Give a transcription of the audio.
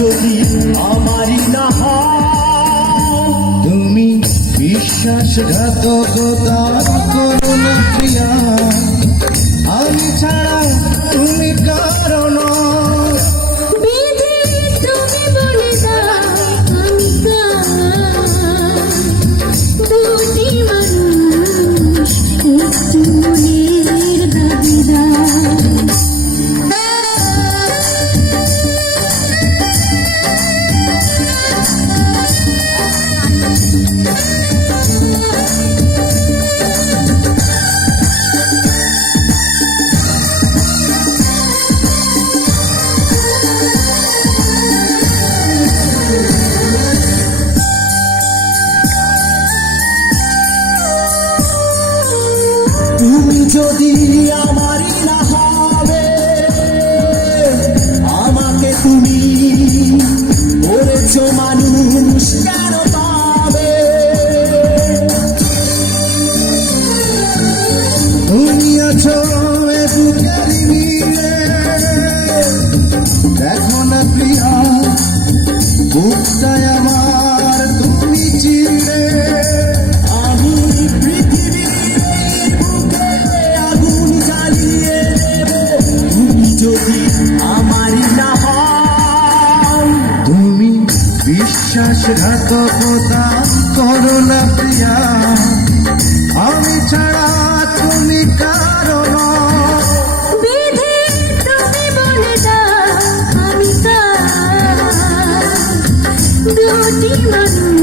যদি আমারই না তুমি বিশ্বাসঘাতকতা করুন প্রিয়া। আমি ছাড়া দেখো না প্রিয়া বুকটায় তুমি চিরে আমি আগুন জ্বালিয়ে দেব তুমি যদি আমারই না তুমি বিশ্বাসঘাতকতা করো না প্রিয়া। 你吗？